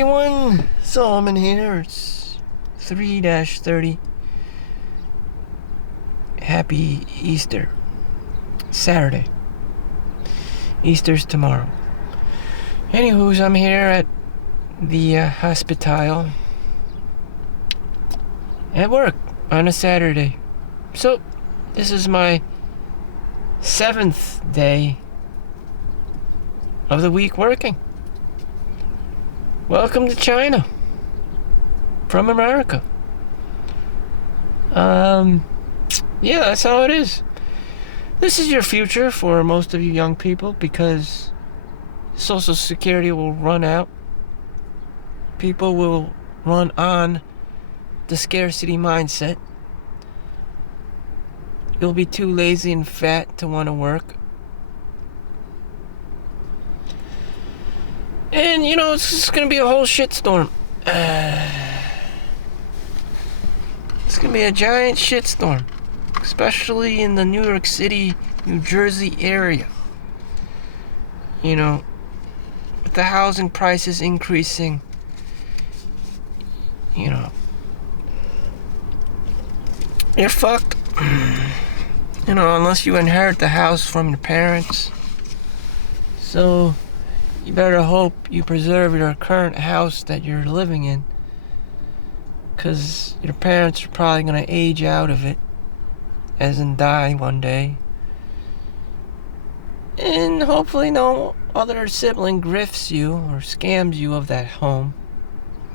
everyone, Solomon here. It's 3-30. Happy Easter. Saturday. Easter's tomorrow. Anywho's, I'm here at the hospital at work on a Saturday. So, this is my 7th day of the week working. Welcome to China from America. Yeah, that's how it is. This is your future for most of you young people, because Social Security will run out. People will run on the scarcity mindset. You'll be too lazy and fat to want to work. And, it's just going to be a whole shitstorm. It's going to be a giant shitstorm. Especially in the New York City, New Jersey area. With the housing prices increasing, you're fucked. Unless you inherit the house from your parents. So, you better hope you preserve your current house that you're living in, because your parents are probably going to age out of it, as in die one day. And hopefully no other sibling grifts you or scams you of that home.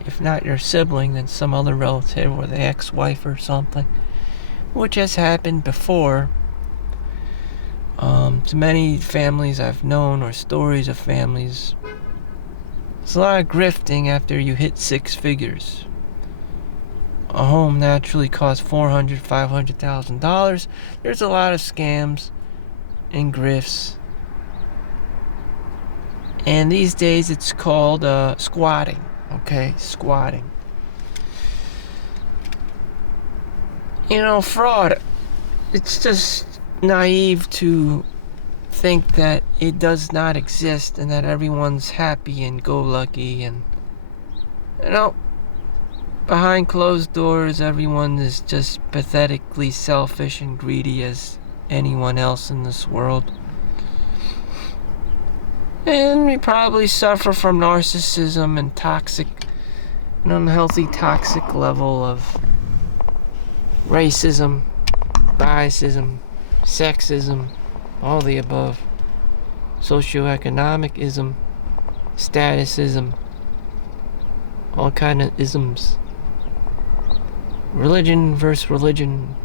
If not your sibling, then some other relative or the ex-wife or something, which has happened before. To many families I've known, or stories of families, there's a lot of grifting after you hit 6 figures. A home naturally costs $400,000, $500,000. There's a lot of scams and grifts. And these days it's called squatting. Okay, squatting. Fraud. It's just naive to think that it does not exist and that everyone's happy and go-lucky, and behind closed doors everyone is just pathetically selfish and greedy as anyone else in this world. And we probably suffer from narcissism and an unhealthy toxic level of racism, biasism, sexism, all the above, socioeconomic-ism, statusism, all kind of isms, religion versus religion,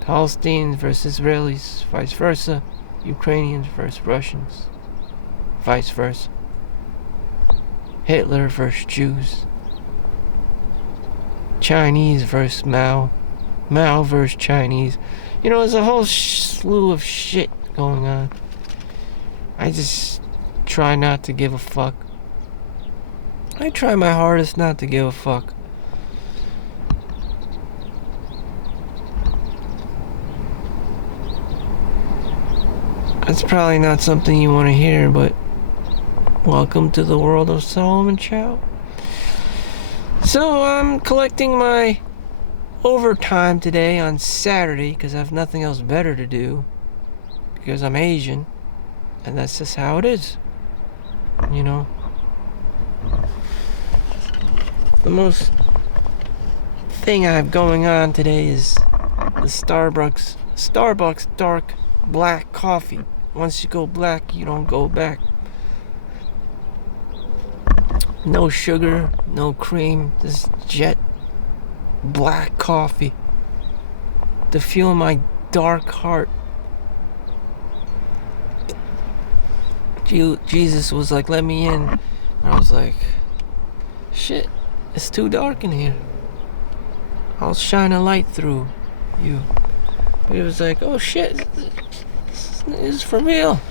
Palestinians versus Israelis, vice versa, Ukrainians versus Russians, vice versa, Hitler versus Jews, Chinese versus Mao, Mao versus Chinese. There's a whole slew of shit going on. I just try not to give a fuck. I try my hardest not to give a fuck. That's probably not something you want to hear, but welcome to the world of Solomon Chau. So I'm collecting my overtime today on Saturday because I have nothing else better to do, because I'm Asian, and that's just how it is. The most thing I have going on today is the Starbucks dark black coffee. Once you go black, you don't go back. No sugar, no cream, just jet black coffee to fuel my dark heart. Jesus was like, let me in. And I was like, shit, it's too dark in here. I'll shine a light through you. But he was like, oh shit, this is for real.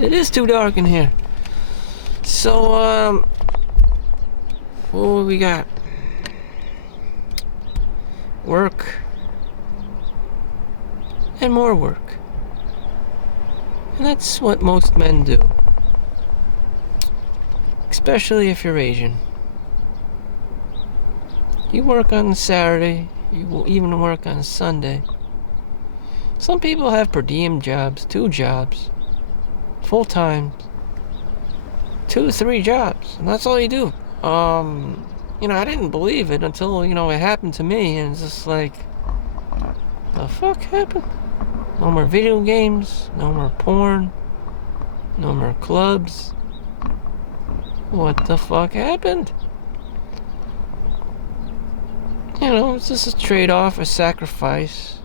It is too dark in here. So, what we got? Work and more work. And that's what most men do. especially if you're Asian. You work on Saturday, you will even work on Sunday. Some people have per diem jobs, 2 jobs, full time, 2, 3 jobs, and that's all you do. I didn't believe it until, it happened to me, and it's just like, the fuck happened? No more video games, no more porn, no more clubs. What the fuck happened? It's just a trade-off, a sacrifice.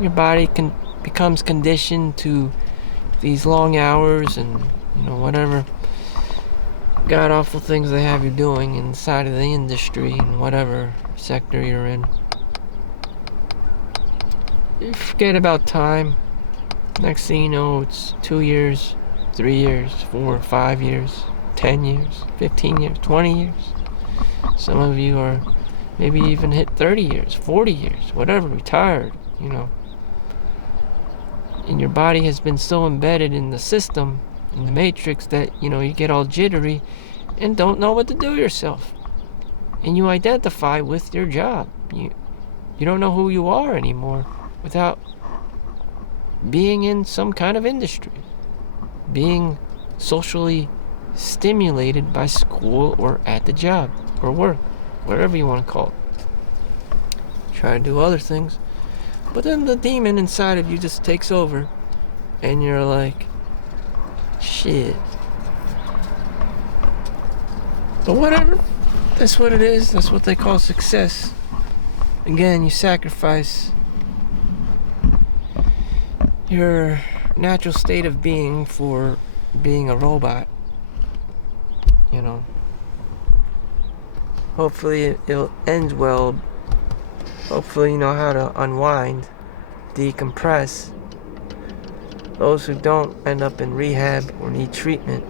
Your body becomes conditioned to these long hours and, whatever god-awful things they have you doing inside of the industry in whatever sector you're in. You forget about time. Next thing you know, it's 2 years, 3 years, 4, 5 years, 10 years, 15 years, 20 years. Some of you are maybe even hit 30 years, 40 years, whatever, retired, And your body has been so embedded in the system, in the matrix, that, you get all jittery and don't know what to do yourself. And you identify with your job. You don't know who you are anymore without being in some kind of industry, being socially stimulated by school or at the job or work, whatever you want to call it. Try to do other things, but then the demon inside of you just takes over, and you're like, shit. But whatever, that's what it is. That's what they call success. Again, you sacrifice your natural state of being for being a robot. Hopefully it'll end well. Hopefully you know how to unwind, decompress. Those who don't end up in rehab or need treatment.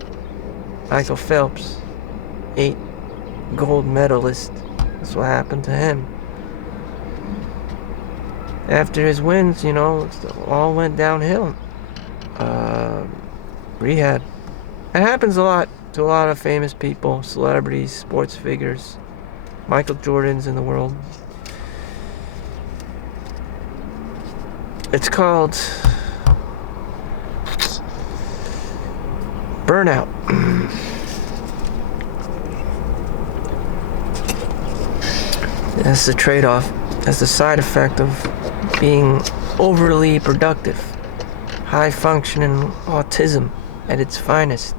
Michael Phelps, 8 gold medalist. That's what happened to him. After his wins, it all went downhill. Rehab. It happens a lot to a lot of famous people, celebrities, sports figures, Michael Jordan's in the world. It's called burnout. That's the trade-off. That's the side effect of being overly productive. High functioning autism at its finest.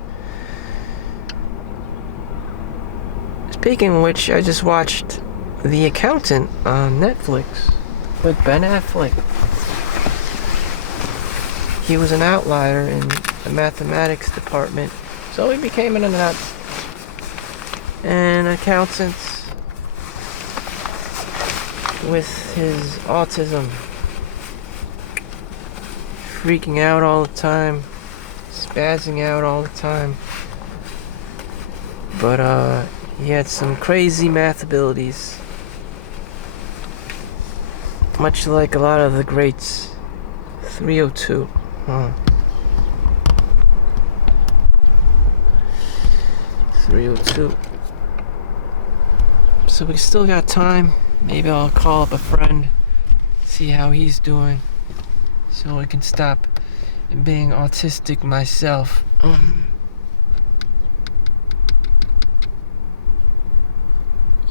Speaking of which, I just watched The Accountant on Netflix with Ben Affleck. He was an outlier in the mathematics department, so he became an accountant with his autism, freaking out all the time, spazzing out all the time. But he had some crazy math abilities, much like a lot of the greats. 302. 302. So we still got time. Maybe I'll call up a friend, see how he's doing, so I can stop being autistic myself.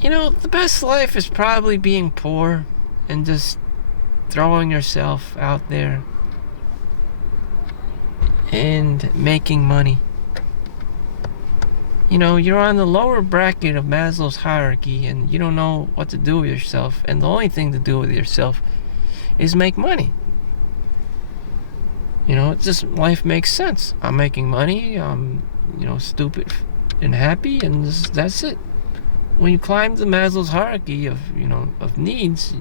The best life is probably being poor and just throwing yourself out there and making money. You're on the lower bracket of Maslow's hierarchy and you don't know what to do with yourself, and the only thing to do with yourself is make money. It's just, life makes sense. I'm making money, I'm, stupid and happy, and that's it. When you climb the Maslow's hierarchy of, of needs,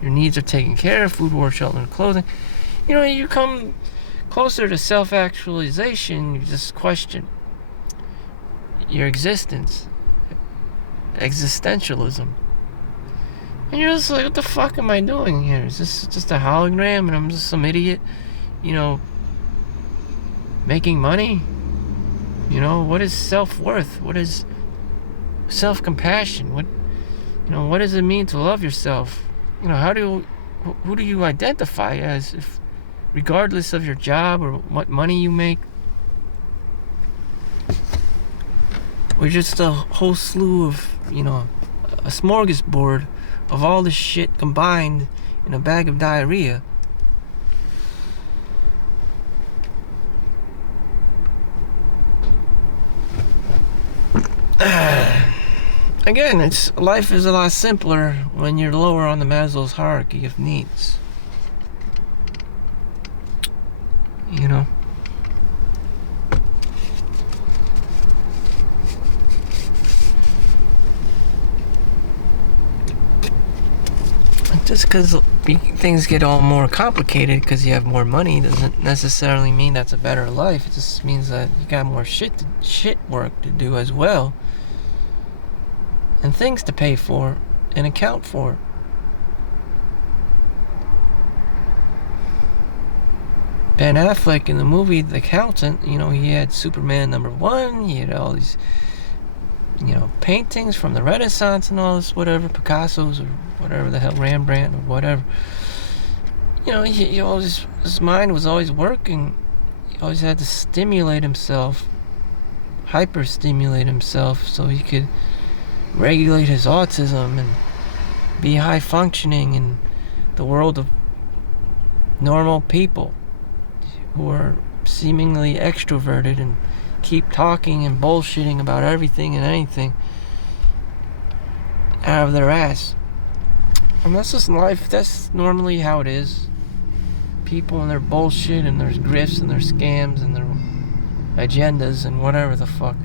your needs are taken care of: food, water, shelter, and clothing. You come closer to self-actualization. You just question your existence, existentialism, and you're just like, what the fuck am I doing here? Is this just a hologram and I'm just some idiot, making money? You know, what is self-worth? What is self-compassion? What does it mean to love yourself? Who do you identify as, if regardless of your job or what money you make? We're just a whole slew of, a smorgasbord of all this shit combined in a bag of diarrhea. Again, life is a lot simpler when you're lower on the Maslow's hierarchy of needs. You know? Just because things get all more complicated because you have more money doesn't necessarily mean that's a better life. It just means that you got more shit work to do as well. And things to pay for and account for. Ben Affleck in the movie The Accountant, he had Superman #1, he had all these, paintings from the Renaissance and all this, whatever, Picasso's or whatever the hell, Rembrandt or whatever. He always, his mind was always working. He always had to stimulate himself, hyper-stimulate himself so he could regulate his autism and be high-functioning in the world of normal people who are seemingly extroverted and keep talking and bullshitting about everything and anything out of their ass. And that's just life. That's normally how it is. People and their bullshit and their grifts and their scams and their agendas and whatever the fuck.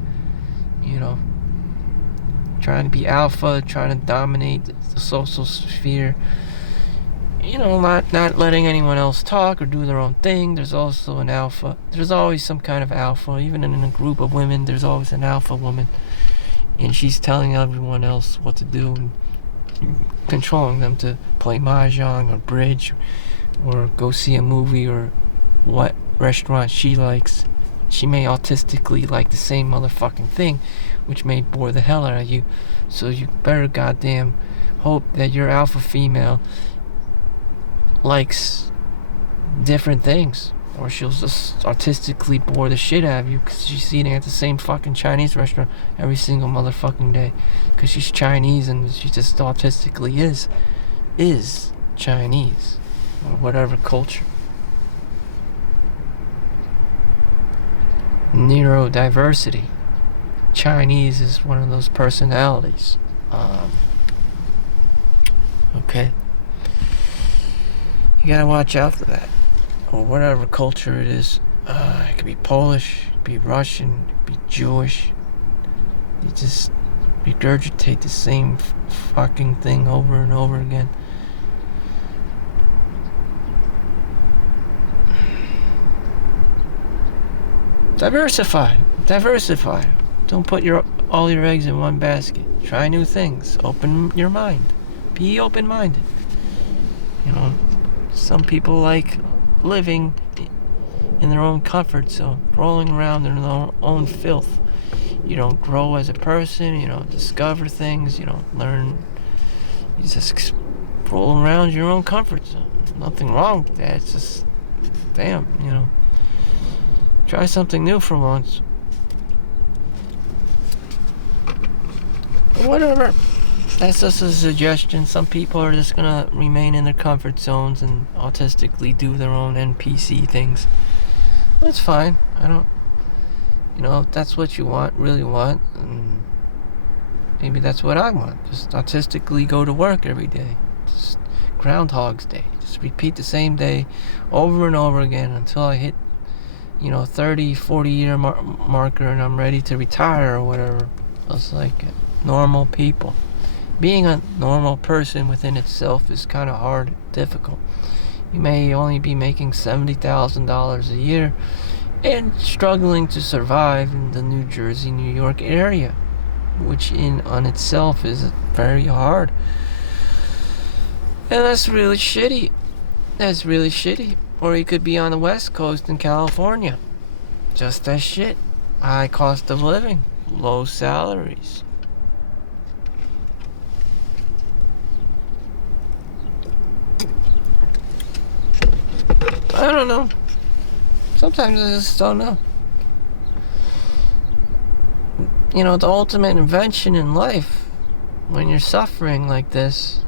Trying to be alpha, trying to dominate the social sphere. Not letting anyone else talk or do their own thing. There's also an alpha. There's always some kind of alpha. Even in a group of women, there's always an alpha woman. And she's telling everyone else what to do and controlling them to play mahjong or bridge or go see a movie or what restaurant she likes. She may autistically like the same motherfucking thing, which may bore the hell out of you. So you better goddamn hope that your alpha female likes different things, or she'll just artistically bore the shit out of you because she's eating at the same fucking Chinese restaurant every single motherfucking day because she's Chinese and she just artistically is Chinese or whatever culture. Neurodiversity. Chinese is one of those personalities. Okay. You gotta watch out for that. Or whatever culture it is. It could be Polish, it could be Russian, it could be Jewish. You just regurgitate the same fucking thing over and over again. Diversify. Don't put all your eggs in one basket. Try new things. Open your mind. Be open-minded. Some people like living in their own comfort zone, rolling around in their own filth. You don't grow as a person, you don't discover things, you don't learn. You just roll around your own comfort zone. Nothing wrong with that. It's just, damn, try something new for once. Whatever. That's just a suggestion. Some people are just gonna remain in their comfort zones and autistically do their own NPC things. That's fine. I don't, if that's what you really want, maybe that's what I want. Just autistically go to work every day. Just Groundhog's Day. Just repeat the same day over and over again until I hit, 30, 40 year marker and I'm ready to retire or whatever. It's like normal people. Being a normal person within itself is kind of hard, difficult. You may only be making $70,000 a year and struggling to survive in the New Jersey, New York area, which on itself is very hard. And that's really shitty. Or you could be on the West Coast in California. just that shit. High cost of living, low salaries. I don't know. Sometimes I just don't know. You know, the ultimate invention in life, when you're suffering like this,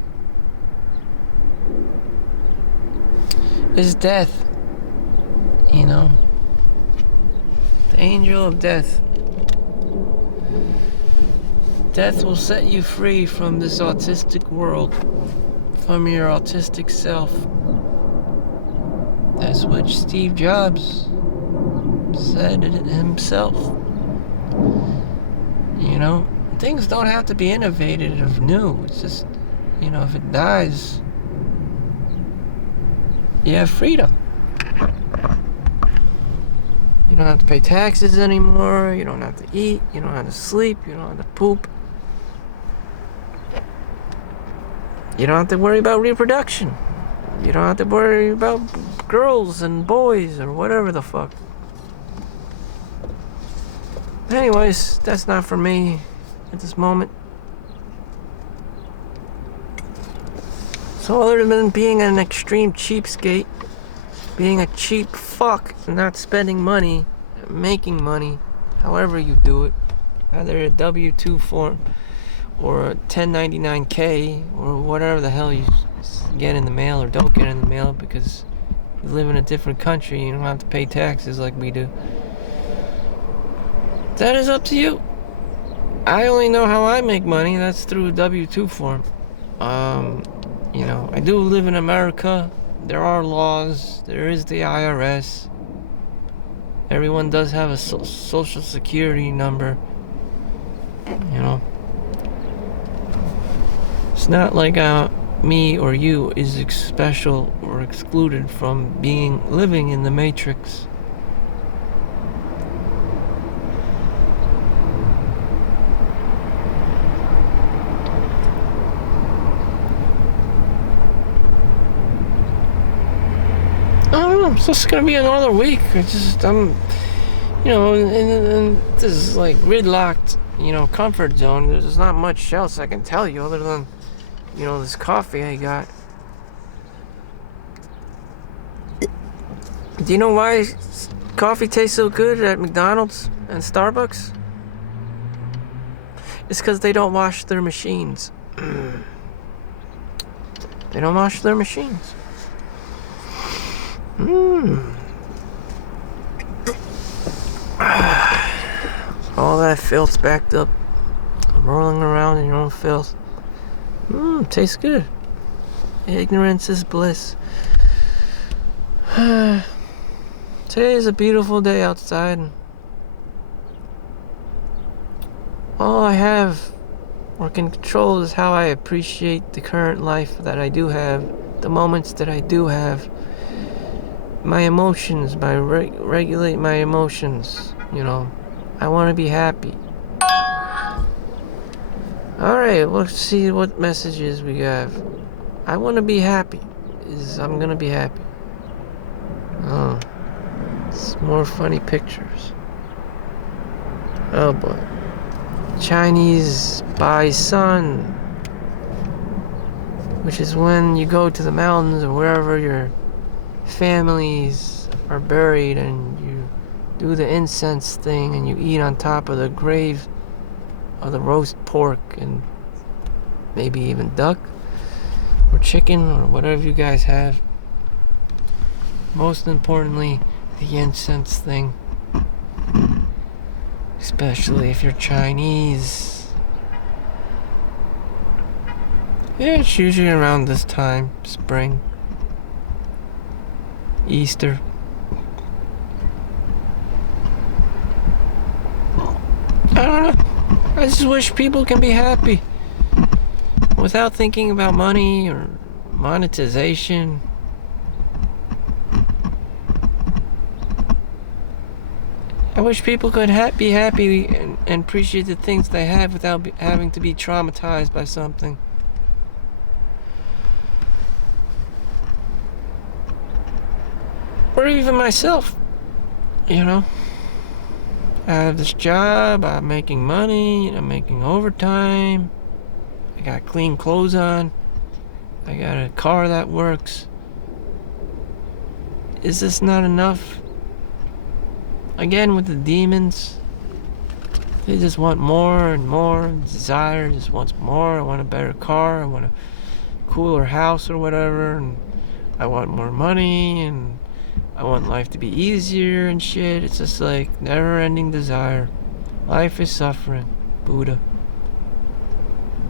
is death. You know? The angel of death. Death will set you free from this autistic world, from your autistic self. That's what Steve Jobs said it himself. You know, things don't have to be innovative, new. It's just, you know, if it dies, you have freedom. You don't have to pay taxes anymore. You don't have to eat. You don't have to sleep. You don't have to poop. You don't have to worry about reproduction. You don't have to worry about girls and boys or whatever the fuck. Anyways, that's not for me at this moment. So other than being an extreme cheapskate, being a cheap fuck, and not spending money, making money, however you do it, either a W-2 form or a 1099K or whatever the hell you get in the mail or don't get in the mail because you live in a different country, you don't have to pay taxes like we do. That is up to you. I only know how I make money. That's through a W-2 form. You know, I do live in America. There are laws. There is the IRS. Everyone does have a social security number. You know. It's not like me or you is special or excluded from living in the Matrix. It's just gonna be another week. I'm, you know, and this is like gridlocked, you know, comfort zone. There's not much else I can tell you other than, you know, this coffee I got. Do you know why coffee tastes so good at McDonald's and Starbucks? It's because they don't wash their machines. They don't wash their machines. All that filth's backed up, rolling around in your own filth. Tastes good. Ignorance is bliss. Today is a beautiful day outside. All I have or can control is how I appreciate the current life that I do have, the moments that I do have. My emotions, regulate my emotions, you know. I want to be happy. Alright, let's see what messages we have. I want to be happy. I'm gonna be happy. Oh. It's more funny pictures. Oh boy. Chinese Bai Sun, which is when you go to the mountains or wherever your families are buried and you do the incense thing and you eat on top of the grave of the roast pork and maybe even duck or chicken or whatever you guys have. Most importantly, the incense thing, especially if you're Chinese. Yeah, it's usually around this time, spring, Easter. I don't know. I just wish people can be happy without thinking about money or monetization. I wish people could be happy and appreciate the things they have without having to be traumatized by something. Or even myself, you know. I have this job, I'm making money, I'm making overtime, I got clean clothes on, I got a car that works. Is this not enough? Again, with the demons, they just want more and more. Desire just wants more. I want a better car, I want a cooler house or whatever, and I want more money, and I want life to be easier and shit. It's just like never-ending desire. Life is suffering. Buddha.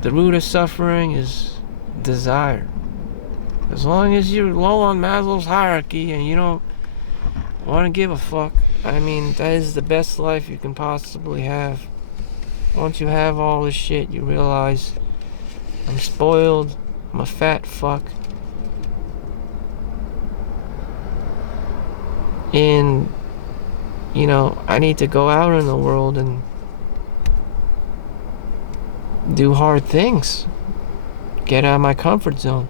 The root of suffering is desire. As long as you're low on Maslow's hierarchy and you don't want to give a fuck, I mean, that is the best life you can possibly have. Once you have all this shit, you realize I'm spoiled, I'm a fat fuck, and you know, I need to go out in the world and do hard things, get out of my comfort zone.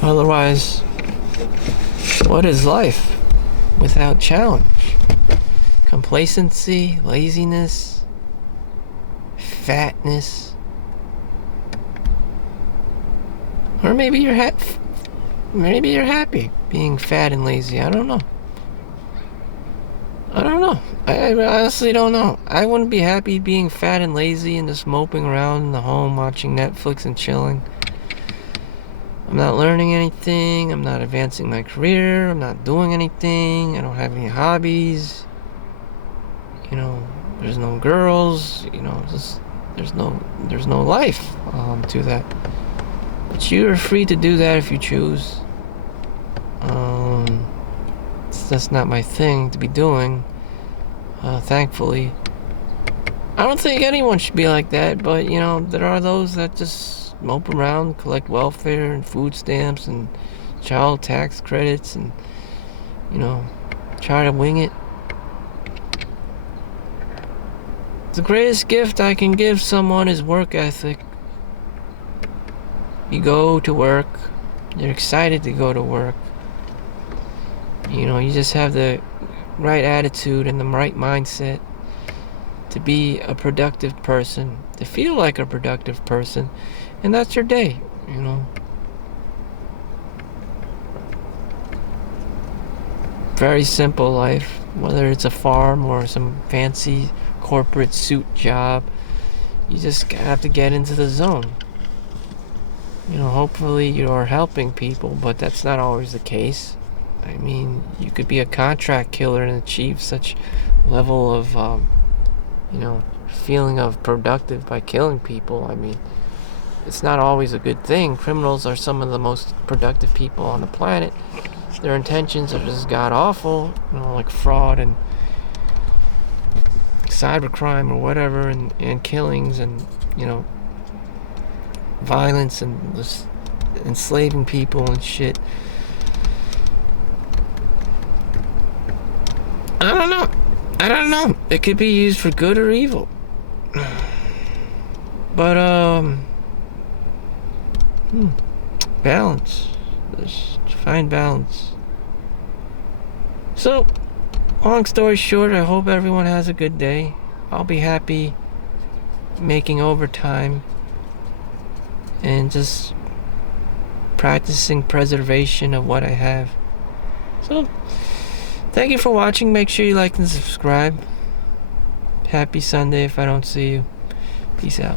Otherwise, what is life without challenge? Complacency, laziness, fatness. Or maybe you're happy being fat and lazy. I don't know. I honestly don't know. I wouldn't be happy being fat and lazy and just moping around in the home watching Netflix and chilling. I'm not learning anything. I'm not advancing my career. I'm not doing anything. I don't have any hobbies. You know, there's no girls. You know, just there's no life to that. But you're free to do that if you choose. That's not my thing to be doing. Thankfully, I don't think anyone should be like that. But you know, there are those that just mope around, collect welfare and food stamps and child tax credits, and you know, try to wing it. The greatest gift I can give someone is work ethic. You go to work, you're excited to go to work. You know, you just have the right attitude and the right mindset to be a productive person, to feel like a productive person, and that's your day, you know. Very simple life, whether it's a farm or some fancy corporate suit job. You just have to get into the zone. You know, hopefully you are helping people, but that's not always the case. I mean, you could be a contract killer and achieve such level of, you know, feeling of productive by killing people. I mean, it's not always a good thing. Criminals are some of the most productive people on the planet. Their intentions are just god-awful, you know, like fraud and cybercrime or whatever, and killings and, you know, violence and just enslaving people and shit. I don't know. It could be used for good or evil. But, balance. Just find balance. So, long story short, I hope everyone has a good day. I'll be happy making overtime and just practicing preservation of what I have. So, thank you for watching. Make sure you like and subscribe. Happy Sunday if I don't see you. Peace out.